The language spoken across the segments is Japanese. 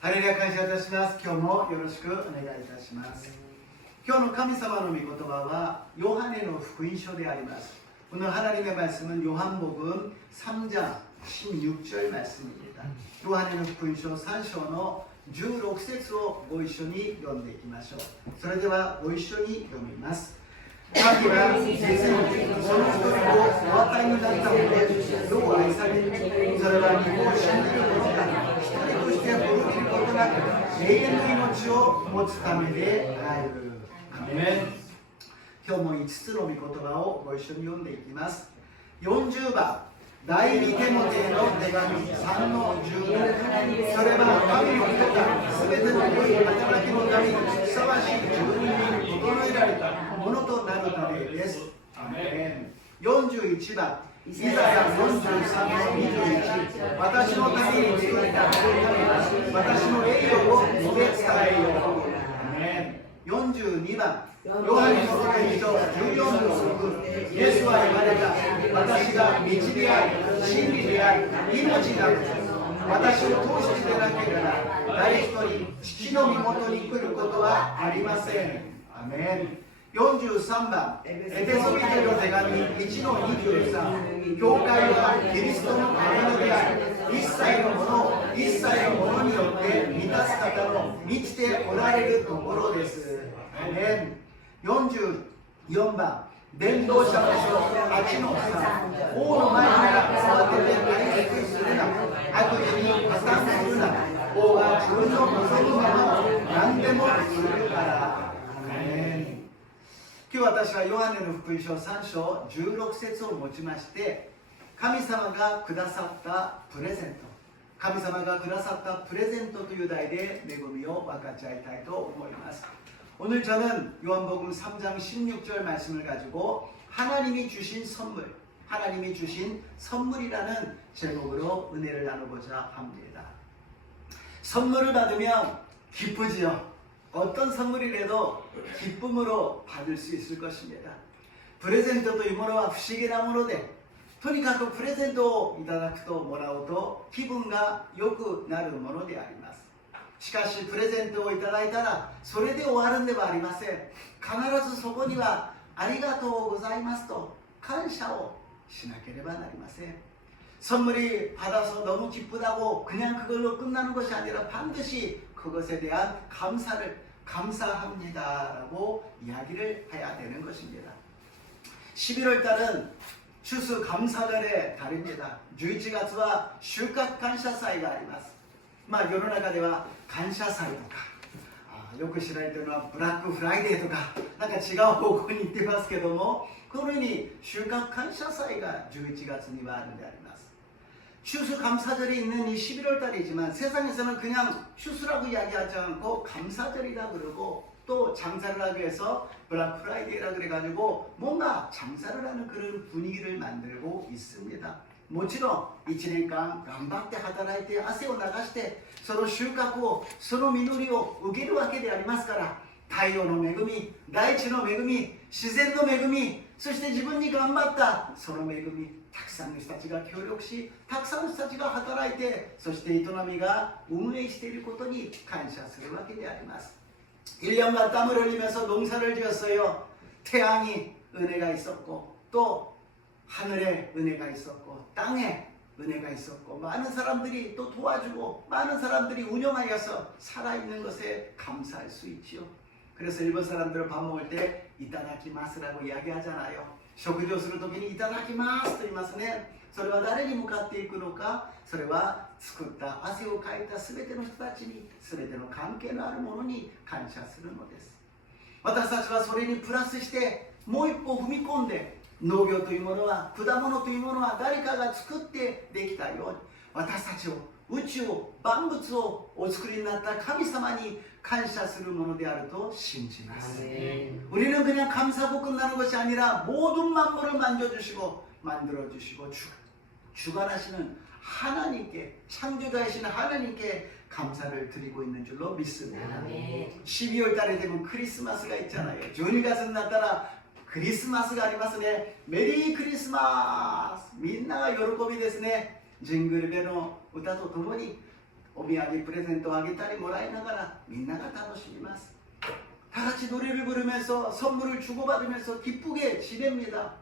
ハレルヤ感謝いたします。今日もよろしくお願いいたします。今日の神様の御言葉はヨハネの福音書であります。오늘 하나님의 말씀은 요한복음 3장 16절 말씀입니다. 요한의福音書 3章の 16節をご一緒に読んでいきましょう。それではご一緒に読みます。神は実にその一人をお与えになったので世を愛される。それは日本を信じることが一人として滅びることなく永遠の命を持つためである。アメン。今日も5つの御言葉をご一緒に読んでいきます。40番第2テモテの手紙3の17。それは神の人が全ての良い働きのためにふさわしい自分に整えられたものとなるためです。アメン。41番イザヤ43の21。私のために作ったこの神は私の栄誉を述べ伝えよう。アメン。42番ヨハネの福音書14の6。イエスは言われた。私が道であり真理であり命だ。私を通してなければ誰一人父の身元に来ることはありません。アメン。43番エペソビテの手紙1の23。教会はキリストの体であり一切のものを一切のものによって満たす方の満ちておられるところです。アメン。44番伝道者の書8の3。王の前から育てて大切するな。悪事に加担するな。王は自分の望むままを何でもするから。アメン。今日私はヨハネの福音書3章16節を持ちまして、神様がくださったプレゼント、神様がくださったプレゼントという題で恵みを分かち合いたいと思います。오늘 저는 요한복음 3장 16절 말씀을 가지고 하나님이 주신 선물, 하나님이 주신 선물이라는 제목으로 은혜를 나누고자 합니다. 선물을 받으면 기쁘지요. 어떤 선물이라도 기쁨으로 받을 수 있을 것입니다. プレゼントというものは不思議なもので、とにかくプレゼントをいただくともらうと気分が良くなるものであります。しかしプレゼントをいただいたらそれで終わるんではありません。必ずそこにはありがとうございますと感謝をしなければなりません。 선물이 받아서 너무 기쁘다고 그냥 그걸로 끝나는 것이 아니라 반드시 그것에 대한 감사합니다라고 이야기를 해야 되는 것입니다. 11월 달은 추수감사절의 달입니다. 11月は収穫感謝祭があります。世の中では感謝祭とかよく知られているのはブラックフライデーとかなんか違う方向に行ってますけども、このように収穫感謝祭が11月にはあるんであります。 추수감사절이 있는 이 11월 달이지만 세상에서는 그냥 추수라고 이야기하지 않고 감사절이라 그러고 또 장사를 하기 위해서 블랙 프라이데이라 그래가지고 뭔가 장사를 하는 그런 분위기를 만들고 있습니다. もちろん1年間頑張って働いて汗を流してその収穫をその実りを受けるわけでありますから、太陽の恵み、大地の恵み、自然の恵み、そして自分に頑張ったその恵み、たくさんの人たちが協力し、たくさんの人たちが働いて、そして営みが運営していることに感謝するわけであります。 1년간 땀을 흘리면서 농사를 지었어요. 태양이 은혜가 있었고 또 하늘에 은혜가 있었고 땅에 은혜가 있었고 많은 사람들이 또 도와주고 많은 사람들이 운영하여서 살아있는 것에 감사할 수 있지요. 그래서 일본 사람들은 밥 먹을 때 이타다키마스라고 이야기하잖아요. 食事をするときにいただきますと言いますね。それは誰に向かっていくのか、それは作った汗をかいたすべての人たちに、すべての関係のあるものに感謝するのです。私たちはそれにプラスしてもう一歩踏み込んで、農業というものは、果物というものは誰かが作ってできたように、私たちを、宇宙を、万物をお作りになった神様に感謝するものであると信じます。 우리는 그냥 감사하고 끝나는 것이 아니라 모든 만물을 만져주시고 만들어주시고 주관하시는 하나님께, 창조자이신 하나님께 감사를 드리고 있는 줄로 믿습니다. 12월 달에 되면 크리스마스가 있잖아요. 12月になったらクリスマスがありますね。メリークリスマス、みんなが喜びですね。ジングルベルの歌とともにお土産プレゼントをあげたりもらいながらみんなが楽しみます。다 같이 노래를 부르면서 선물을 주고받으면서 기쁘게 지냅니다.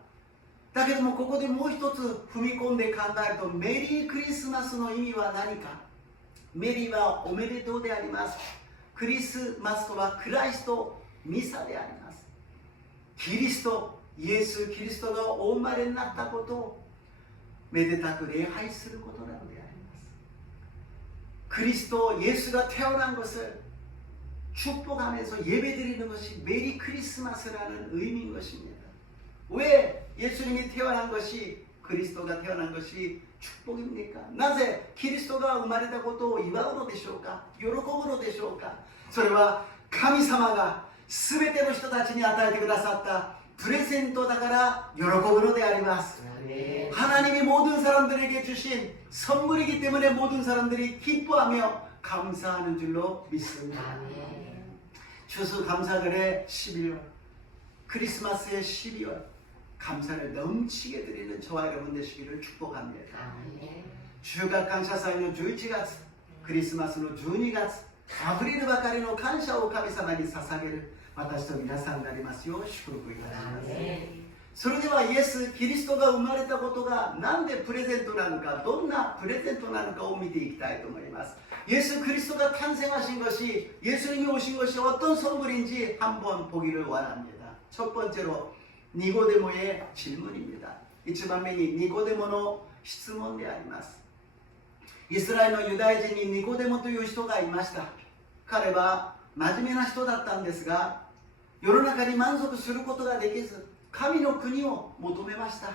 だけどもここでもう一つ踏み込んで考えると、メリークリスマスの意味は何か。メリーはおめでとうであります。クリスマスとはクライストミサであります。キリスト、イエス・キリストがお生まれになったことをめでたく礼拝することなのであります。 그리스도 예수가 태어난 것을 축복하면서 예배드리는 것이 메리 크리스마스라는 의미인 것입니다. 왜 예수님이 태어난 것이, 그리스도가 태어난 것이 축복입니까? なぜキリストが生まれたことを祝うのでしょうか、喜ぶのでしょうか。それは神様が全ての人たちに与えてくださったプレゼントだから喜ぶのであります。 하나님이 모든 사람들에게 주신 선물이기 때문에 모든 사람들이 기뻐하며 감사하는 줄로 믿습니다. 추수감사절의 11월, 크리스마스의 12월, 감사를 넘치게 드리는 저와 여러분 되시기를 축복합니다. 주각감사사의 11月、クリスマスの12月、あふれるばかりの感謝を神様に捧げる私と皆さんになりますよう祝福いたします。それではイエス・キリストが生まれたことがなんでプレゼントなのか、どんなプレゼントなのかを見ていきたいと思います。 예수 그리스도가 탄생하신 것이, 예수님이 오신 것이 어떤 선물인지 한번 보기를 원합니다. 첫 번째로 니고데모의 질문입니다. 1番目にニコデモの質問であります。イスラエルのユダヤ人にニコデモという人がいました。彼は真面目な人だったんですが、世の中に満足することができず、神の国を求めました。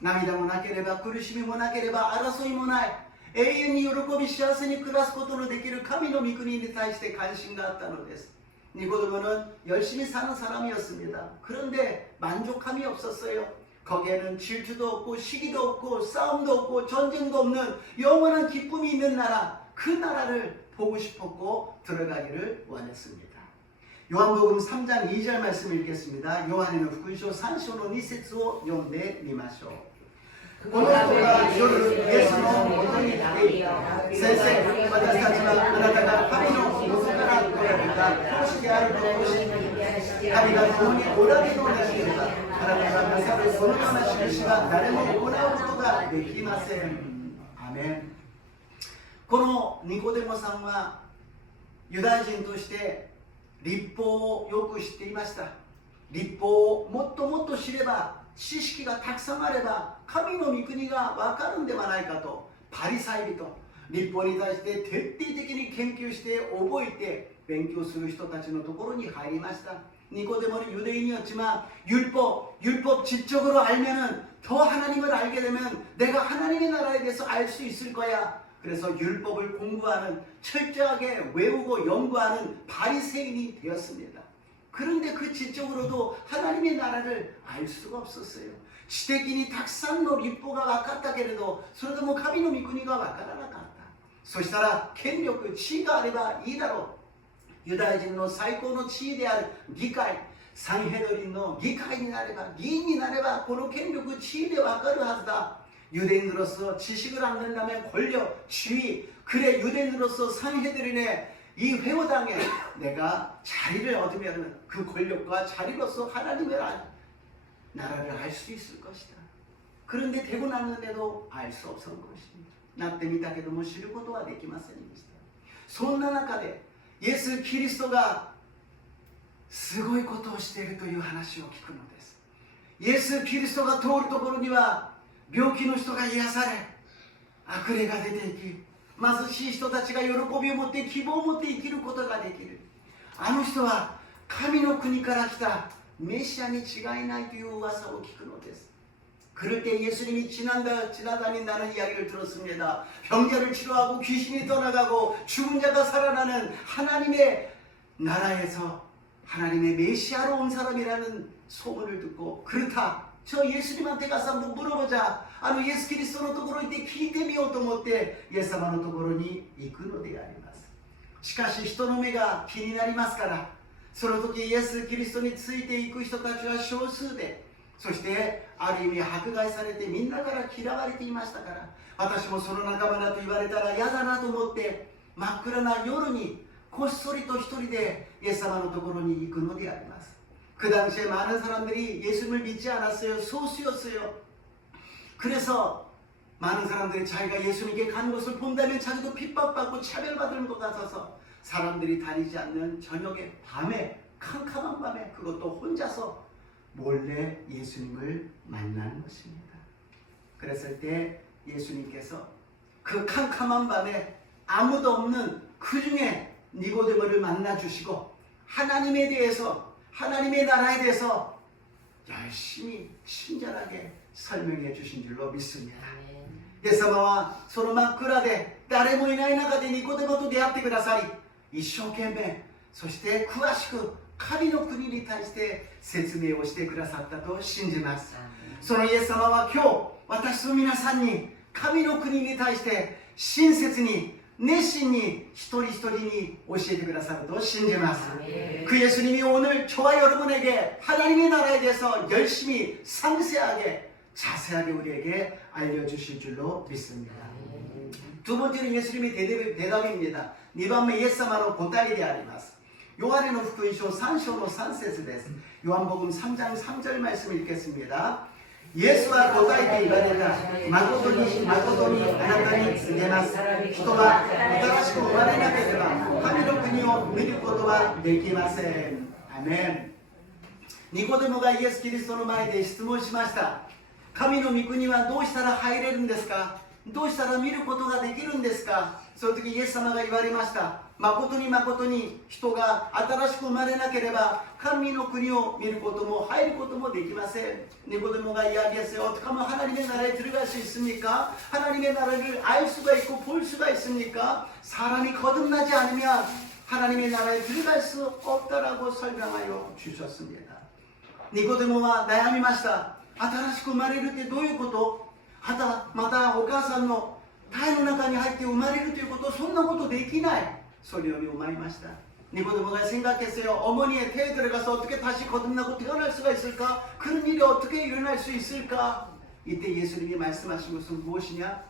涙もなければ苦しみもなければ争いもない、永遠に喜び幸せに暮らすことのできる神の御国に対して関心があったのです。 니고데모는 열심히 사는 사람이었습니다. 그런데 만족함이 없었어요. 거기에는 질투도 없고 시기도 없고 싸움도 없고 전쟁도 없는 영원한 기쁨이 있는 나라, 그 나라를 보고 싶었고 들어가기를 원했습니다. 요한복음 3장 2절 말씀 읽겠습니다. 요한의福音書 3章の2節を読んでみましょう。 この人が夜イエスのもとに来ていた。先生、私たちはあなたが神の元から来られた教師であることを知っています。神が共におられるのでしれば、あなたがなさるそのような印は誰も行うことができません。アメン。このニコデモさんはユダヤ人として律法をよく知っていました。律法をもっともっと知れば、知識がたくさんあれば神の御国が分かるんではないかと、パリサイ人、律法に対して徹底的に研究して覚えて勉強する人たちのところに入りました。 니고데모는 유대인이었지만 율법 지적으로 알면은 더 하나님을 알게 되면 내가 하나님의 나라에 대해서 알 수 있을 거야. 그래서 율법을 공부하는, 철저하게 외우고 연구하는 바리새인이 되었습니다. 그런데 그 지적으로도 하나님의 나라를 알 수가 없었어요. 知的にたくさんの律法が分かったけれど、それでも神の御国が分からなかった。そしたら権力、地位があればいいだろう。ユダヤ人の最高の地位である議会、サンヘドリンの議会になれば、議員になればこの権力、地位で分かるはずだ。 유대인으로서 지식을 얻는다면 권력, 지위, 그래 유대인으로서 산헤드린의 이 회오당에 내가 자리를 얻으면 그 권력과 자리로서 하나님의 나라를 알 수 있을 것이다. 그런데 되고 났는데도 알 수 없었던 것입니다. なってみたけども知ることはできませんでした。そんな中でイエス・キリストがすごいことをしているという話を聞くのです。イエス・キリストが通るところには病気の人が癒され、悪霊が出ていき、貧しい人たちが喜びを持って希望を持って生きることができる。あの人は神の国から来たメシアに違いないという噂を聞くのです。 그럴 때 예수님이 지나다닌다는 이야기를 들었습니다. 병자를 치료하고 귀신이 떠나가고 죽은 자가 살아나는 하나님의 나라에서 하나님의 메시아로 온 사람이라는 소문을 듣고, 그렇다, 저 예수님한테 가서 한번 물어보자. 예수 그리스도のところに行って聞いてみようと思ってイエス様のところに行くのであります。しかし人の目が気になりますから、その時イエス・キリストについていく人たちは少数で、そしてある意味迫害されてみんなから嫌われていましたから、私もその仲間だと言われたら嫌だなと思って真っ暗な夜にこっそりと一人でイエス様のところに行くのであります。그 당시에 많은 사람들이 예수님을 믿지 않았어요. 소수였어요. 그래서 많은 사람들이 자기가 예수님께 가는 것을 본다면 자기도 핍박받고 차별받는 것 같아서 사람들이 다니지 않는 저녁에 밤에 캄캄한 밤에 그것도 혼자서 몰래 예수님을 만나는 것입니다. 그랬을 때 예수님께서 그 캄캄한 밤에 아무도 없는 그 중에 니고데모를 만나주시고 하나님에 대해서 하나님의 나라에 대해서 열심히 친절하게 설명해 주신 줄로 믿습니다. イエス様はその真っ暗で誰もいない中でニコデモと出会ってくださり、一生懸命そして詳しく神の国に対して説明をしてくださったと信じます。そのイエス様は今日私と皆さんに神の国に対して親切に熱心に一人一人に教えてくださると信じます。그 예수님이 오늘 저와 여러분에게 하나님의 나라에 대해서 열심히 상세하게 자세하게 우리에게 알려주실 줄로 믿습니다. 두 번째는 예수님의 대답입니다. 2番目イエス様の答えであります。ヨハネの福音書3章の3節です。ヨハン복음 3장 3절 말씀 읽겠습니다. イエスは答えて言われた。誠に誠にあなたに告げます。人は新しく生まれなければ神の国を見ることはできません。アメン。ニコデモがイエス・キリストの前で質問しました。神の御国はどうしたら入れるんですか？どうしたら見ることができるんですか？その時イエス様が言われました。誠に誠に人が新しく生まれなければ神の国を見ることも入ることもできません。니고데모가 이야기했어요. 어떻게 하면 하나님의 나라에 들어갈 수 있습니까? 하나님의 나라를 알 수가 있고 볼 수가 있습니까? 사람이 거듭나지 않으면 하나님의 나라에 들어갈 수 없다라고 설명하여 주셨습니다. 니고데모가悩みました。新しく生まれるってどういうこと？またお母さんの胎の中に入って生まれるということ、そんなことできない。それより思いました。니고데모가 생각했어요. 어머니의 태에 들어가서 어떻게 다시 거듭나고 태어날 수가 있을까? 그런 일이 어떻게 일어날 수 있을까? 이때 예수님이 말씀하신 것은 무엇이냐?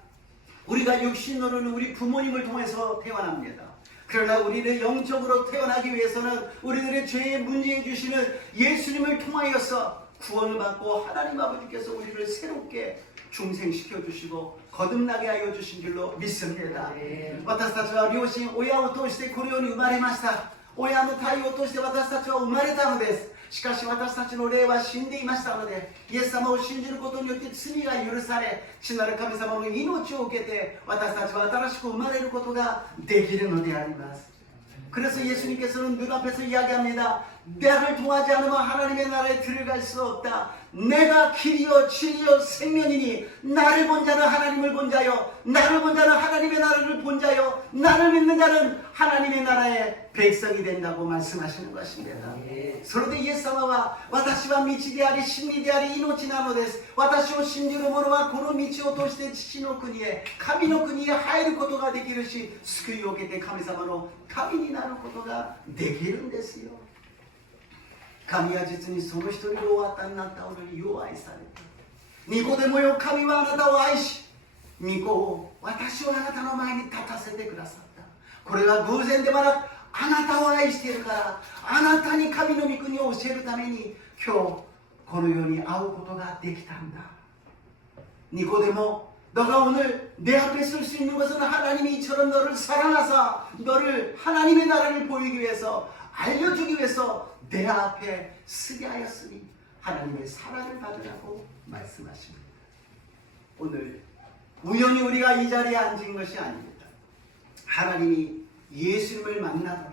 우리가 육신으로는 우리 부모님을 통해서 태어납니다. 그러나 우리는 영적으로 태어나기 위해서는 우리들의 죄에 문제해 주시는 예수님을 통하여서 구원을 받고 하나님 아버지께서 우리를 새롭게 중생시켜 주시고 거듭나게 하여 주신 줄로 믿습니다. 私たちは両親、親を通してこの世に生まれました。親の体を通して私たちは生まれたのです。しかし私たちの霊は死んでいましたので、イエス様を信じることによって罪が許され、父なる神様の命を受けて私たちは新しく生まれることができるのであります。 그래서 예수님께서는 눈앞에서 이야기합니다. 나를 통하지 않으면 하나님의 나라에 들어갈 수 없다. 내가 길이요 진리요 생명이니 나를 본 자는 하나님을 본 자요 나를 본 자는 하나님의 나라를 본 자요 나를 믿는 자는 하나님의 나라의 백성이 된다고 말씀하시는 것입니다. それでイエス様は私は道であり真理であり命なのです。私を信じる者はこの道を通して父の国へ神の国へ入ることができるし救いを受けて神様の神になることができるんですよ。 神は実にその一人で終わったになったおによう愛された。ニコデモよ、神はあなたを愛し、御子を私をあなたの前に立たせてくださった。これは偶然ではなく、あなたを愛しているから、あなたに神の御国を教えるために、今日この世に会うことができたんだ。니고데모, 너가 오늘 내 앞에 설 수 있는 것은 하나님이 이처럼 너를 사랑하사 너를 하나님의 나라를 보이기 위해서 알려주기 위해서 내 앞에 쓰게 하였으니 하나님의 사랑을 받으라고 말씀하십니다. 오늘 우연히 우리가 이 자리에 앉은 것이 아닙니다. 하나님이 예수님을 만나도록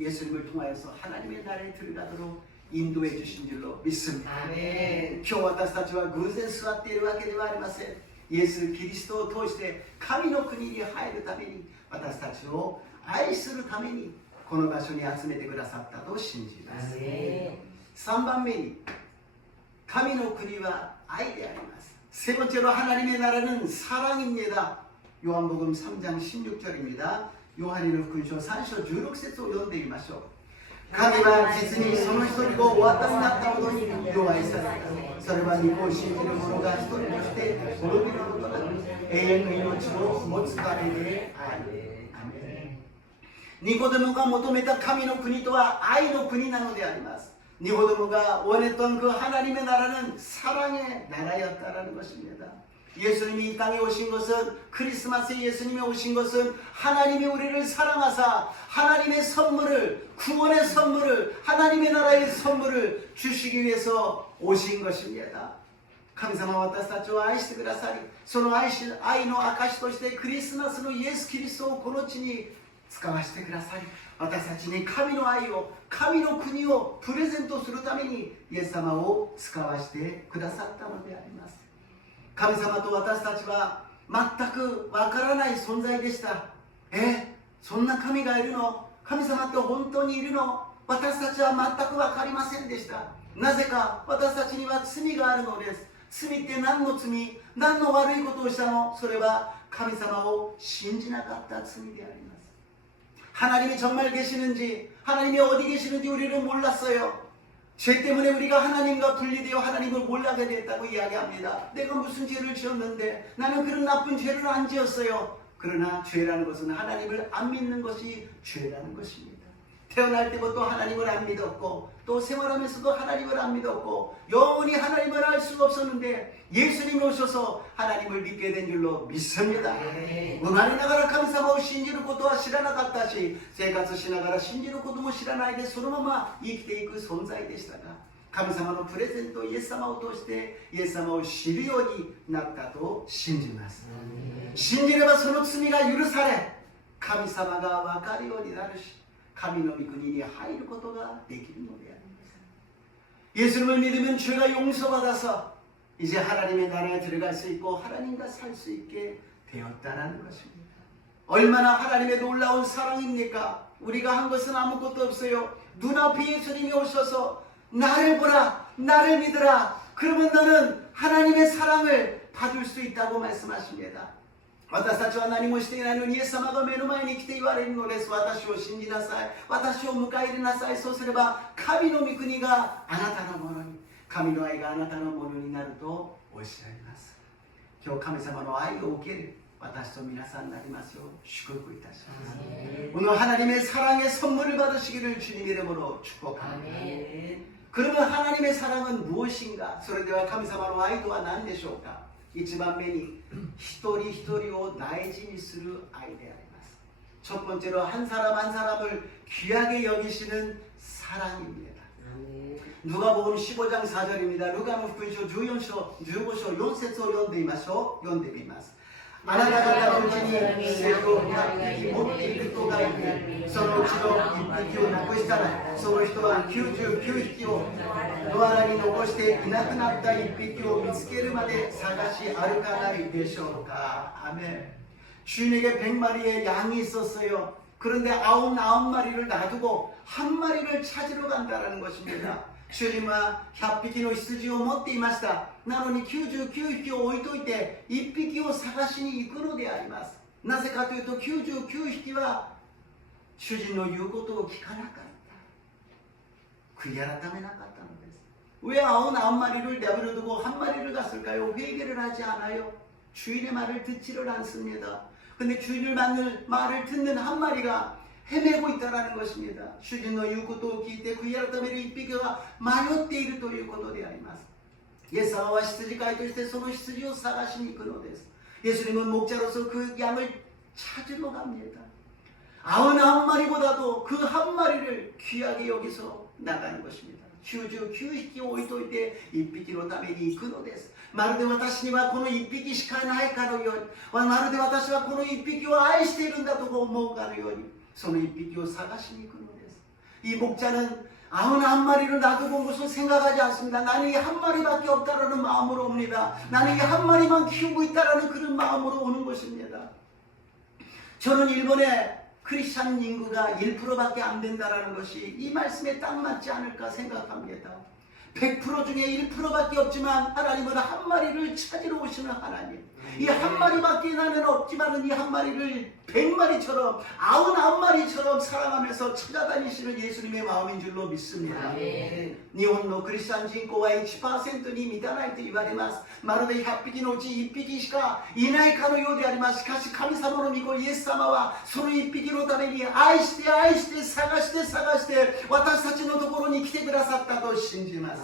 예수님을 통하여서 하나님의 나라에 들어가도록 인도해 주신 줄로 믿습니다. 아멘. 今日私たちは偶然座っているわけではありません。イエス・キリストを通して神の国に入るために私たちを愛するためにこの場所に集めてくださったと信じます。3番目に神の国は愛であります。세 번째로 하나님의 나라는 사랑입니다. 요한복음 3장 16절입니다. 요한의福音書 3章 16節を読んでみましょう。神は実にその一人をお与えになったほどによう愛された。それは御子を信じる者が一人として滅びることなく永遠の命を持つためである。アメン。ニコデモが求めた神の国とは愛の国なのであります。ニコデモが원했던 그 하나님의 나라는 사랑의 나라였다라는 것입니다. 예수님이 이 땅에 오신 것은, 크리스마스에 예수님이 오신 것은 하나님이 우리를 사랑하사 하나님의 선물을, 구원의 선물을, 하나님의 나라의 선물을 주시기 위해서 오신 것입니다. 神様は私たちを愛してくださり、その愛の証としてクリスマスのイエス・キリストをこの地に使わせてくださり、私たちに神の愛を、神の国をプレゼントするためにイエス様を使わせてくださったのであります。神様と私たちは全くわからない存在でした。そんな神がいるの？神様って本当にいるの？私たちは全くわかりませんでした。なぜか私たちには罪があるのです。罪って何の罪？何の悪いことをしたの？それは神様を信じなかった罪であります。 하나님이 정말 계시는지, 하나님이 어디 계시는지 우리는 몰랐어요. 죄 때문에 우리가 하나님과 분리되어 하나님을 몰라게 됐다고 이야기합니다. 내가 무슨 죄를 지었는데, 나는 그런 나쁜 죄를 안 지었어요. 그러나 죄라는 것은 하나님을 안 믿는 것이 죄라는 것입니다. 태어날 때부터 하나님을 안 믿었고, 또 생활하면서도 하나님을 안 믿었고, 영원히 하나님을 알 수가 없었는데 예수님이 오셔서 하나님을 믿게 된 줄로 믿습니다. 生まれながら神様を信じることは知らなかったし、生活しながら信じることも知らないでそのまま生きていく存在でしたが、神様のプレゼントイエス様を通してイエス様を知るようになったと信じます。信じればその罪が許され、神様が分かるようになるし、神の御国に入ることができるのであります。 예수님을 믿으면 죄가 용서받아서 이제 하나님의 나라에 들어갈 수 있고 하나님과 살 수 있게 되었다는 것입니다. 얼마나 하나님의 놀라운 사랑입니까? 우리가 한 것은 아무것도 없어요. 눈앞에 예수님이 오셔서 나를 보라, 나를 믿으라. 그러면 너는 하나님의 사랑을 받을 수 있다고 말씀하십니다. 私たちは何もしていないのにイエス様が目の前に来て言われるのです。私を信じなさい、私を迎え入れなさい。そうすれば神の御国があなたのものに、神の愛があなたのものになるとおっしゃいます。今日神様の愛を受ける私と皆さんになりますよう祝福いたします。 오늘 하나님의 사랑의 선물을 받으시기를 주님 이름으로 축복합니다. 그러면 하나님의 사랑은 무엇인가? それでは神様の愛とは何でしょうか? 一番目に一人一人を大事にする愛であります。 첫 번째로 한 사람 한 사람을 귀하게 여기시는 사랑입니다. 누가복음 15장 4절입니다. 누가복음 15章 4節を読んでみましょう。読んでみます。 あなた方のうちに生徒を100匹持っている人がいて、そのうちの1匹をなくしたら、その人は99匹を野原に残していなくなった1匹を見つけるまで探し歩かないでしょうか。아멘. 주인에게 100마리의 양이 있었어요. 그런데 99마리를 놔두고 한 마리를 찾으러 간다는 것입니다. 주님은 100匹の羊を持っていました。なのに99匹を置いといて1匹を探しに行くのであります。なぜかというと99匹は主人の言うことを聞かなかった。悔い改めなかったのです。왜 99마리를 내버려두고 한 마리를 갔을까요? 회개를 하지 않아요. 주인의 말을 듣지를 않습니다. 근데 주인의 말을 듣는 한 마리가 헤매고 있다라는 것입니다. 主人の言うことを聞いて悔い改める一匹が迷っているということであります。イエス様は羊飼いとしてその羊を探しに行くのです。 예수님은 목자로서 그 양을 찾으러 갑니다. 99마리보다도 그 한 마리를 귀하게 여기서 나가는 것입니다. 99匹を置いといて1匹のために行くのです。まるで私にはこの1匹しかないかのように、まるで私はこの1匹を愛しているんだと思うかのように、その1匹を探しに行くのです。 이 목자는 99마리를 놔두고 무슨 생각하지 않습니다. 나는 이 한 마리밖에 없다라는 마음으로 옵니다. 나는 이 한 마리만 키우고 있다라는 그런 마음으로 오는 것입니다. 저는 일본의 크리스찬 인구가 1%밖에 안 된다라는 것이 이 말씀에 딱 맞지 않을까 생각합니다. 100% 중에 1%밖에 없지만 하나님은 한 마리를 찾으러 오시는 하나님. 이 한 마리밖에 나는 없지만은 이 한 마리를 100마리처럼 99마리처럼 사랑하면서 찾아다니시는 예수님의 마음인 줄로 믿습니다. 일본クリスチャン人口は 1% に満たないと言われます。まるで100匹のうち1匹しかいないかのようであります。しかし神様の御子イエス様はその1匹のために愛して愛して探して探して私たちのところに来てくださったと信じます。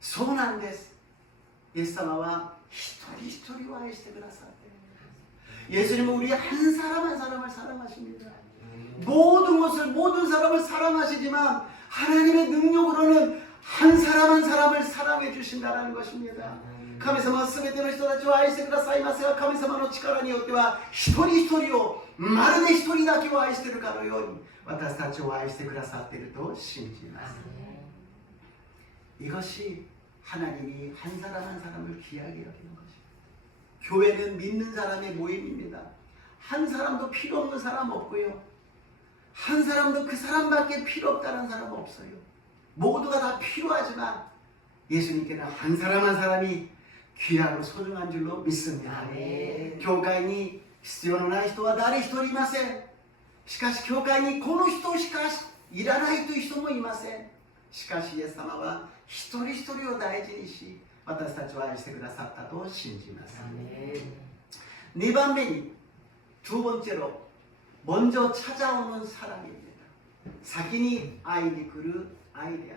そうなんです。イエス様は一人一人を愛してくださって、예수님은 우리 한 사람 한 사람을 사랑하십니다. 모든 것을 모든 사람을 사랑하시지만 하나님의 능력으로는 한 사람 한 사람을 사랑해 주신다는 것입니다. 神様は全ての人たちを愛してくださいますが、神様の力によっては一人一人をまるで一人だけを愛しているかのように私たちを愛してくださっていると信じます。 이것이 하나님이 한 사람 한 사람을 귀하게 여기는 것입니다. 교회는 믿는 사람의 모임입니다. 한 사람도 필요 없는 사람 없고요. 한 사람도 그 사람밖에 필요 없다는 사람 없어요. 모두가 다 필요하지만 예수님께는 한 사람 한 사람이 귀하고 소중한 줄로 믿습니다. 교회に必要のない人は誰一人いません。しかし教会にこの人しかいらないという人もいません。しかしイエス様は一人一人を大事にし私たちを愛してくださったと信じます。 네 번째니 두 번째로 먼저 찾아오는 사랑입니다. 사기니 아이니 그르 아이데아.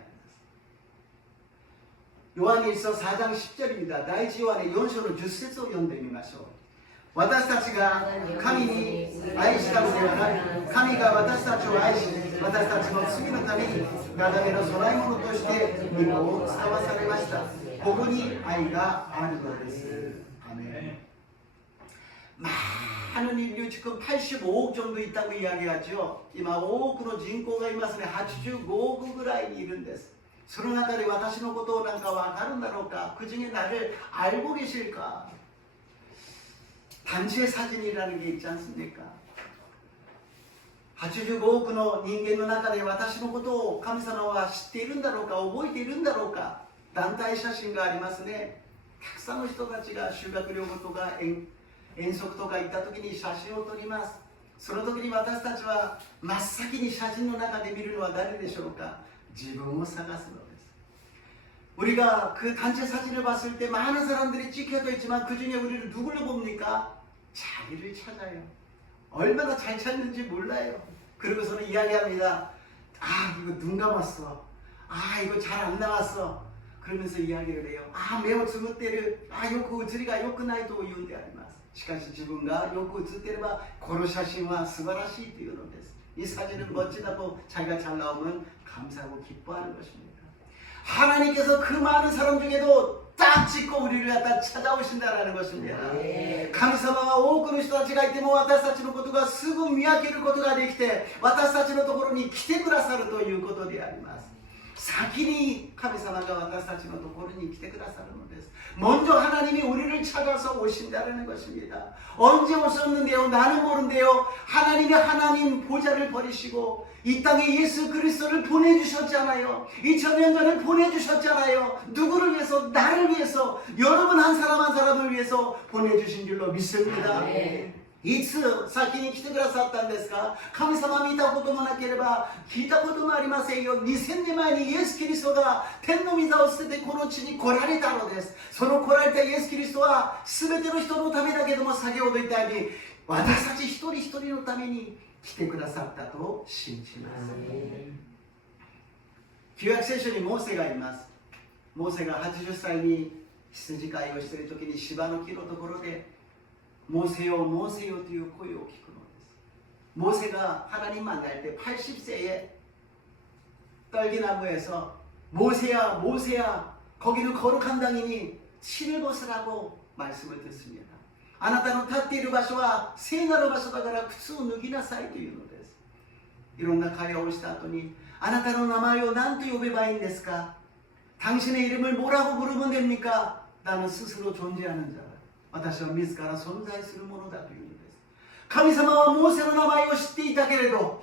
요한일서 4장 10절입니다. 다이치 요한의 4章の 10節を読んでみましょう。私たちが神に愛したのではなく、神が私たちを愛し、私たちの罪のためになだめの供え物として御子を使わされました。ここに愛があるのです。アメン。 많은 인류 지금 85억 정도 있다고 이야기하죠.今多くの人口がいますね。85億ぐらいにいるんです。その中で私のことをなんかわかるんだろうか。그 중에 나를 알고 계실까. 단체 사진이라는 게 있지 않습니까? 85億の人間の中で私のことを神様は知っているんだろうか、覚えているんだろうか。団体写真がありますね。たくさんの人たちが修学旅行とか遠足とか行った時に写真を撮ります。その時に私たちは真っ先に写真の中で見るのは誰でしょうか。自分を探すのです。 우리가 그 단체 사진을 봤을 때 많은 사람들이 찍혀져 있지만 그 중에 우리를 누구를 봅니까? 자기를 찾아요. 얼마나 잘 찾는지 몰라요. 그러고서는 이야기합니다. 아, 이거 눈 감았어. 아, 이거 잘 안 나왔어. 그러면서 이야기를 해요. 아, 매우 주무때를 아, 요거 우리가 요거 나이도 이운데 아리마스. しかし自分がよく写っていればこの写真は素晴らしいというのです。이 사진은 멋지다고 자기가 잘 나오면 감사하고 기뻐하는 것입니다. 하나님께서 그 많은 사람 중에도 딱 찍고 우리를 갖다 찾아오신다라는 것입니다. 神様は多くの人たちがいても私たちのことがすぐ見分けることができて私たちのところに来てくださるということであります。先に神様が私たちのところに来てくださるのです。 먼저 하나님이 우리를 찾아서 오신다는 것입니다. 언제 오셨는데요? 나는 모른대요. 하나님이 하나님 보좌를 버리시고 이 땅에 예수 그리스도를 보내주셨잖아요. 2000년 전에 보내주셨잖아요. 누구를 위해서? 나를 위해서, 여러분 한 사람 한 사람을 위해서 보내주신 줄로 믿습니다. いつ先に来てくださったんですか。神様は見たこともなければ聞いたこともありませんよ。2000年前にイエス・キリストが天の御座を捨ててこの地に来られたのです。その来られたイエス・キリストは全ての人のためだけども先ほど言ったように私たち一人一人のために来てくださったと信じます。旧約聖書にモーセがいます。モーセが80歳に羊飼いをしている時に芝の木のところで모세요 모세요という声を聞くのです。モーセが하나님 만날 때 80세에 떨기나무에서 모세야 모세야 거기는 거룩한 땅이니 신을 벗으라고 말씀을 듣습니다. あなたの立っている場所は聖なる場所だから靴を脱ぎなさいというのです。いろんな会話をした後にあなたの名前を何と呼べばいいんですか。 당신의 이름을 뭐라고 부르면 됩니까? 나는 스스로 존재하는 자다. 私は自ら存在するものだというのです。神様はモーセの名前を知っていたけれど、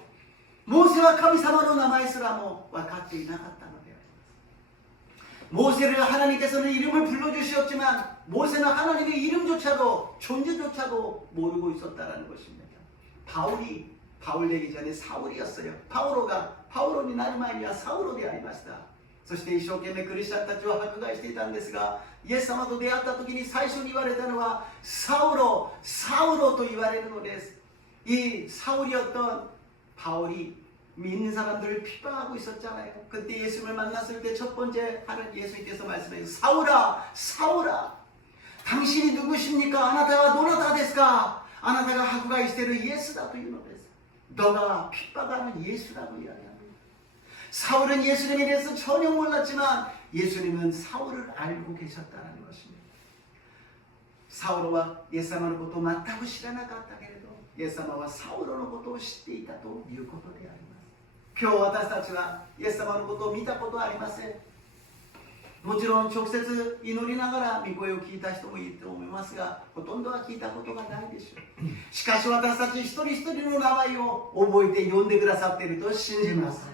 モーセは神様の名前すらも分かっていなかったのであります。 모세를 하나님께서는 이름을 불러주셨지만 모세는 하나님의 이름조차도 존재조차도 모르고 있었다는 것입니다. 바울 되기 전에 사울이었어요.パウロになる前にはサウロでありました。そして一生懸命クリスチャンたちを迫害していたんですが、イエス様と出会った時に最初に言われたのはサウロ、サウロと言われるのです。이 사울이었던 바울이 믿는 사람들을 핍박하고 있었잖아요. 그때 예수님을 만났을 때 첫 번째 하는 예수님께서 말씀해요. 사울아, 사울아, 당신이 누구십니까? 아나타가 노나타 데스까? 아나타가 하쿠가 이스테르 예수다というのです. 너가 핍박하는 예수라고 이야기합니다. 사울은 예수님에 대해서 전혀 몰랐지만 예수님은 사울을 알고 계셨다는 것입니다. 사울과イエス様のことを全く知らなかったけれど、イエス様はサウロのことを知っていたということであります。今日私たちはイエス様のことを見たことはありません。もちろん直接祈りながら御声を聞いた人もいると思いますが、ほとんどは聞いたことがないでしょう。しかし私たち一人一人の名前を覚えて呼んでくださっていると信じます。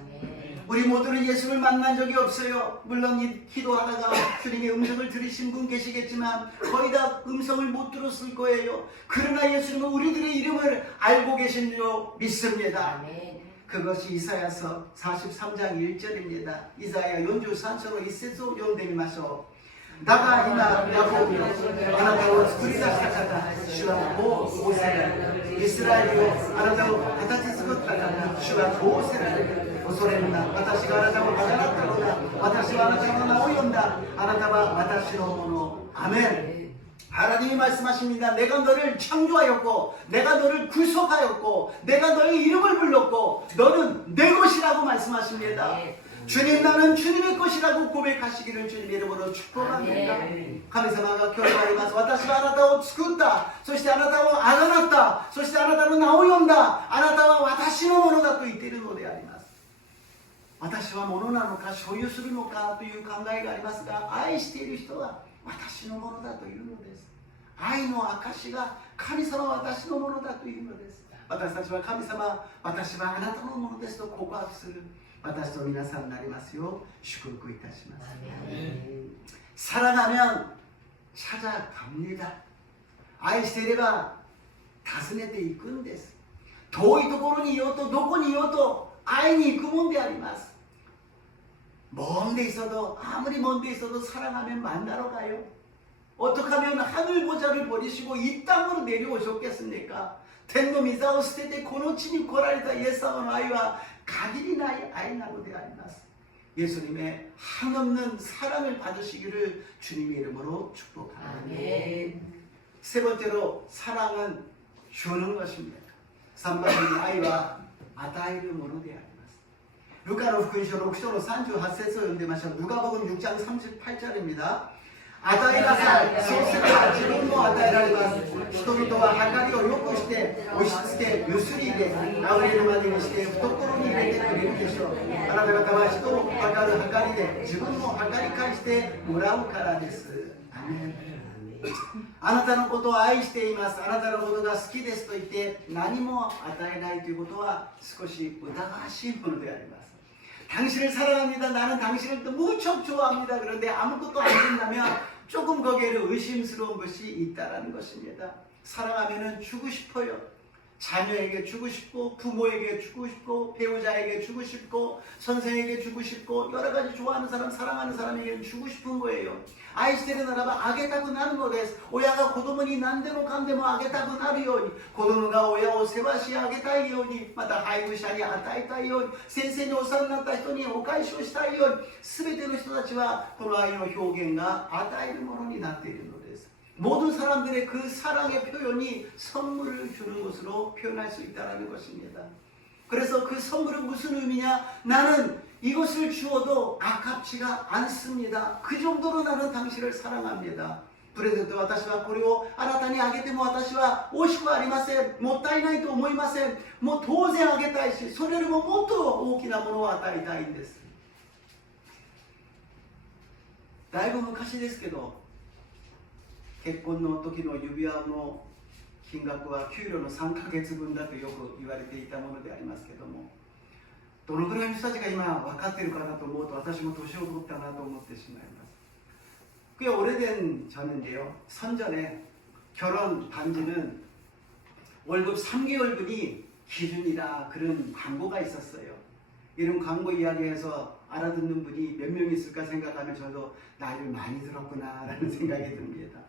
우리 모두는 예수를 만난 적이 없어요. 물론 기도하다가 주님의 음성을 들으신 분 계시겠지만 거의 다 음성을 못 들었을 거예요. 그러나 예수님은 우리들의 이름을 알고 계신 줄 믿습니다. 그것이 이사야서 43장 1절입니다. 이사야 43章の1節を読んでみましょう。だが今ヤコブよ、あなたを作り出した方、主はこう仰せられる。イスラエルよ、あなたを形作った方、主はこう仰せられる。恐れるな、私があなたをあがなったのだ。私はあなたの名を呼んだ。あなたは私のもの。アメン。 하나님이 말씀하십니다. 내가 너를 창조하였고 내가 너를 구속하였고 내가 너의 이름을 불렀고 너는 내 것이라고 말씀하십니다. 주님, 나는 주님의 것이라고 고백하시기를 주님의 이름으로 축복합니다. 神様が今日もあります。私はあなたを作った。そしてあなたをあがなった。そしてあなたの名を呼んだ。あなたは私のものだと言っているのであります。私はものなのか所有するのかという考えがありますが、愛している人は私のものだというのです。愛の証が神様は私のものだというのです。私たちは神様、私はあなたのものですと告白する私と皆さんになりますよう祝福いたします。 사랑하면 찾아갑니다. 愛していれば訪ねていくんです。遠いところにいようとどこにいようと会いに行くもんであります。 먼 데 있어도 아무리 먼 데 있어도 사랑하면 만나러 가요. 어떻게 하면 하늘 보좌를 버리시고 이 땅으로 내려오셨겠습니까? 텐노 미사오 스테데 고노치니 고라리다 예사오노 아이와 가길이 나이 아이나고 되아리마스. 예수님의 한없는 사랑을 받으시기를 주님의 이름으로 축복합니다. 세 번째로 사랑은 주는 것입니다. 3番目 아이와 아다이를 모노 되아리마스. ルカの福音書6章の38節を読んでみましょう。ルカ복음 6장 38절입니다. 与えなさい。そうすれば自分も与えられます。人々は計りをよくして押し付け、ゆすりで溢れるまでにして懐に入れてくれるでしょう。あなた方は人を計る計りで自分も計り返してもらうからです。アメン。あなたのことを愛しています。あなたのことが好きですと言って何も与えないということは少し疑わしいものであります。 당신을 사랑합니다. 나는 당신을 또 무척 좋아합니다. 그런데 아무것도 안 준다면 조금 거기에는 의심스러운 것이 있다라는 것입니다. 사랑하면은 주고 싶어요. 자녀에게 주고 싶고 부모에게 주고 싶고 배우자에게 주고 싶고 선생에게 주고 싶고 여러 가지 좋아하는 사람 사랑하는 사람에게 주고 싶은 거예요. 愛してるならばあげたくなるのです。親が子供に何でもかんでもあげたくなるように、子供が親を世話しあげたいように、また配偶者に与えたいように、先生にお世話になった人にお返しをしたいように、全ての人たちはこの愛の表現が与えるものになっているのです。 모든 사람들의 그 사랑의 표현이 선물을 주는 것으로 표현할 수 있다는 것입니다. 그래서 그 선물은 무슨 의미냐? 나는 이것을 주어도 아깝지가 않습니다. 그 정도로 나는 당신을 사랑합니다. プレゼント私はこれをあなたにあげても私は惜しくありません。もったいないと思いません。もう当然あげたいし、それよりももっと大きなものを与えたいんです。だいぶ昔ですけど、結婚の時の指輪の金額は給料の3ヶ月分だとよく言われていたものでありますけども、どのくらいの人たちが今分かっているかなと思うと私も年を取ったなと思ってしまいます。꽤 오래된 전인데요. 선전에 결혼 반지는 월급 3개월분이 기준이다 그런 광고가 있었어요. 이런 광고 이야기에서 알아듣는 분이 몇 명 있을까 생각하면 저도 나이를 많이 들었구나 라는 생각이 듭니다.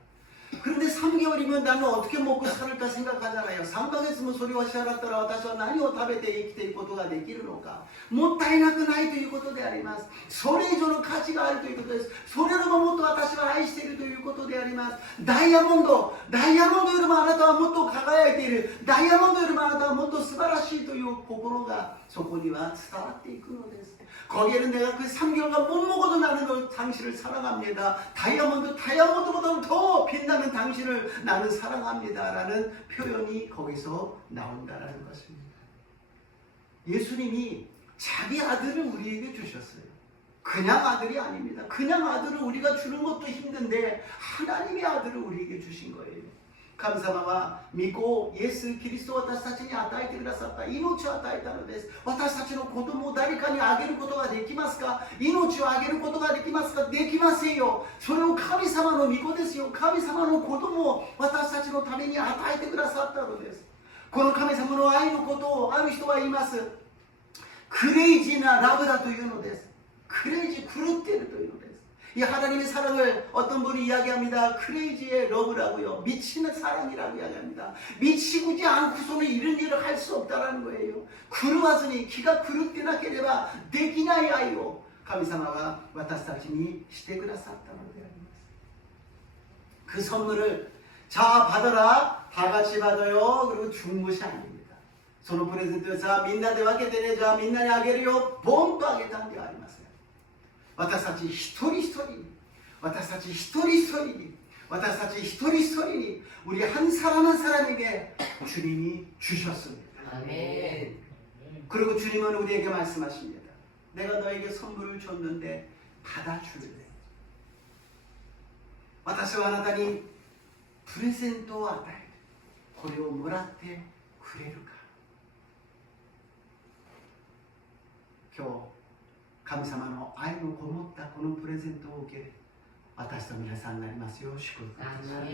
그런데 3개월이면 나는 어떻게 먹고 살을까 생각하잖아요. 3ヶ月もそれを支払ったら私は何を食べて生きていくことができるのか。もったいなくないということであります。それ以上の価値があるということです。それよりももっと私は愛しているということであります。ダイヤモンドよりもあなたはもっと輝いている。ダイヤモンドよりもあなたはもっと素晴らしいという心がそこには伝わっていくのです。 거기에는 내가 그 3개월간 못 먹어도 나는 너 당신을 사랑합니다. 다이아몬드보다는 더 빛나는 당신을 나는 사랑합니다. 라는 표현이 거기서 나온다라는 것입니다. 예수님이 자기 아들을 우리에게 주셨어요. 그냥 아들이 아닙니다. 그냥 아들을 우리가 주는 것도 힘든데 하나님의 아들을 우리에게 주신 거예요. 神様は御子イエス・キリストを私たちに与えてくださった。命を与えたのです。私たちの子供を誰かにあげることができますか？命をあげることができますか？できませんよ。それを神様の御子ですよ。神様の子供を私たちのために与えてくださったのです。この神様の愛のことをある人は言います。クレイジーなラブだというのです。クレイジー、狂っているというのです。 이 하나님의 사랑을 어떤 분이 이야기합니다. 크레이지의 러브라고요. 미치는 사랑이라고 이야기합니다. 미치지 않고서는 이런 일을 할 수 없다라는 거예요. 그루와스니 기가 그릇되나 깨레바 되기나이 아이요. 神様は私たちにしてくださったのであります。 그 선물을 자 받아라. 다 같이 받아요. 그리고 준 것이 아닙니다. そのプレゼントをさみんなで分けてね。じゃあみんなにあげるよ。ボンとあげたんではありません。 私たち一人一人に私たち一人一人に私たち一人一人に 우리 한 사람 한 사람에게 주님이 주셨습니다. 아멘. 그리고 주님은 우리에게 말씀하십니다. 내가 너에게 선물을 줬는데 받아줄래. 私はあなたにプレゼントを与える。これをもらってくれるか。今日 神様の愛のこもったこのプレゼントを受ける私と皆さんになりますよう祝福いたします。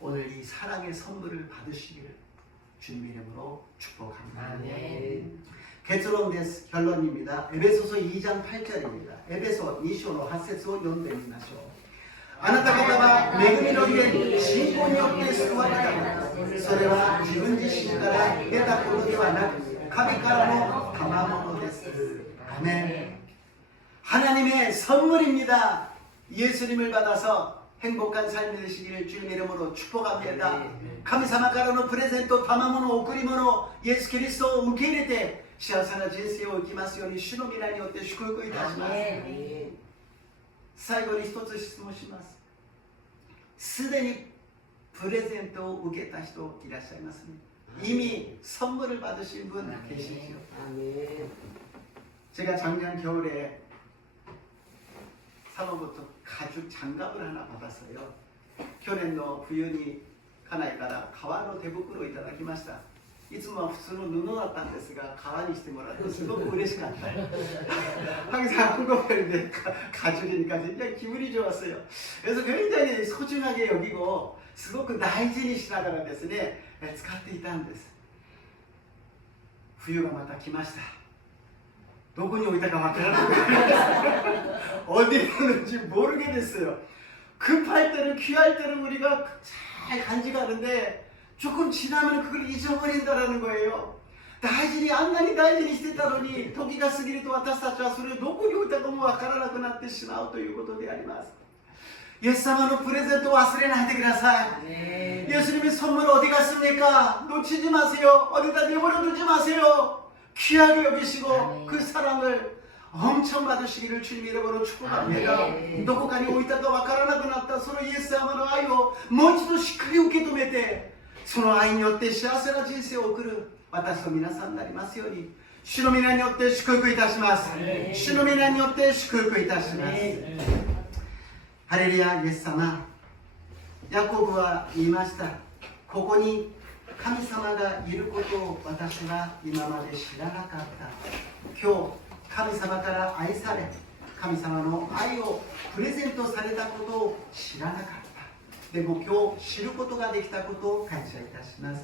오늘 이 사랑의 선물을 받으시기를 주님의 이름으로 축복합니다. 결론です. 결론입니다. 에베소서 2장 8절입니다. 에베소 2章の8節を読んでみましょう。あなた方は恵みのゆえに信仰によって救われたのです。それは自分自身から得たことではなく神からの賜物です。 아멘. 하나님의 선물입니다. 예수님을 받아서 행복한 삶을 되시기를 주님의 이름으로 축복합니다. 神様からのプレゼント、賜物、贈り物、イエス・キリストを受け入れて幸せな人生を生きますように主の皆によって祝福いたします。最後に一つ質問します。すでにプレゼントを受けた人いらっしゃいますね。이미 선물을 받으신 분 계시죠? 제가 작년 겨울에 사모부터 가죽 장갑을 하나 받았어요. 去年の冬に家内から革の手袋をいただきました。いつもは普通の布だったんですが革にしてもらってすごく嬉しかった。항상 한국인데 가죽이니까 굉장히 기분이 좋았어요. 그래서 굉장히 소중하게 여기고 すごく大事にしながらですね使っていたんです。冬がまた来ました。 どこに置いたかわからなくなりました。 어디에 놓는지 모르게 됐어요. 급할 때는 귀할 때는 우리가 잘 간직하는데 조금 지나면 그걸 잊어버린다라는 거예요. 大事にあんなに大事にしてたのに時が過ぎると私たちはそれをどこに置いたかもわからなくなってしまうということであります。 예수님의 프레젠트忘れないでください. 예수님의 선물 어디 갔습니까? 놓치지 마세요. 어디다 내버려 두지 마세요. 귀하게 여기시고 그 사랑을 엄청 받으시기를 주님 이름으로 축복합니다. どこかに置いたかわからなくなったそのイエス様の愛をもう一度しっかり受け止めてその愛によって幸せな人生を送る私と皆さんになりますように主の皆によって祝福いたします。主の皆によって祝福いたします。 할렐루야. 예수様ヤコブは言いました。ここに神様がいることを私は今まで知らなかった。今日神様から愛され、神様の愛をプレゼントされたことを知らなかった。でも今日知ることができたことを感謝いたします。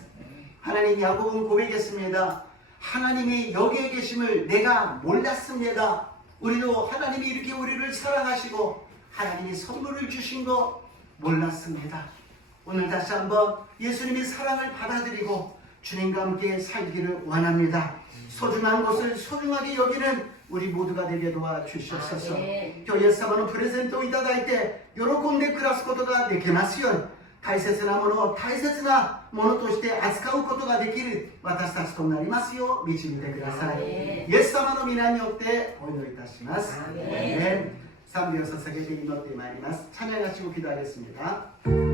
하나님, 야곱은 고백했습니다. 하나님이 여기에 계심을 내가 몰랐습니다. 우리도 하나님이 이렇게 우리를 사랑하시고 하나님이 선물을 주신 거 몰랐습니다. 오늘 다시 한번 예수님의 사랑을 받아들이고 주님과 함께 살기를 원합니다. 소중한 것을 소중하게 여기는 우리 모두가 되게 도와주시옵소서. 今日イエス様のプレゼントをいただいて喜んで暮らすことができますように、大切なものを大切なものとして扱うことができる私たちとなりますよう導いてください。イエス様の皆によってお祈りいたします。賛美を捧げて祈ってまいります。찬양하시고 기도하겠습니다.